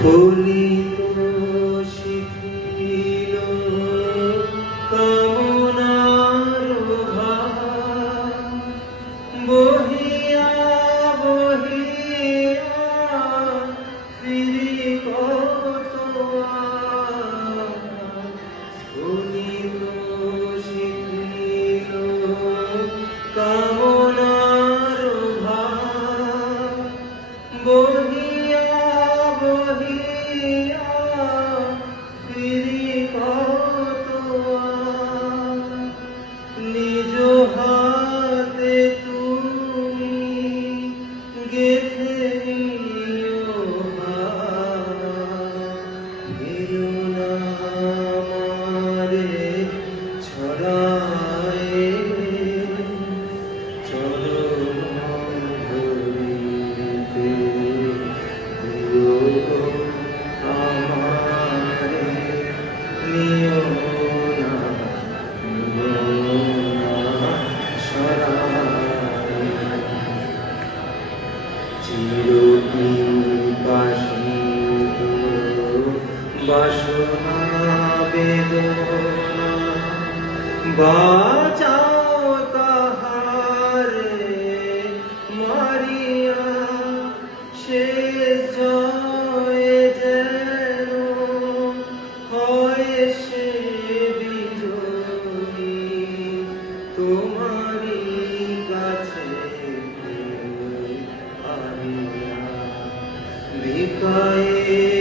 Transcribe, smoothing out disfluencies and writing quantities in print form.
ফলিত শিথিল কামনার ভার, বহিয়া বহিয়া ফিরি কত আর। ফলিত শিথিল কামনার ভার, বহিয়া বহিয়া ফিরি কত আর। নিজ হাতে তুমি গেঁথে নিও হার, ফিরো না আমারে ছড়ায়ে, চরণ ধরিতে দিও আমারে, নিও না সরায়ে। চিরপিপাসিত বাসনা বেদনা, বাঁচাও তাহারে মারিয়া, শেষ জয়ে যেন হয় সে বিজয়ী, তোমারই কাছে আনিয়া ভিকায়ে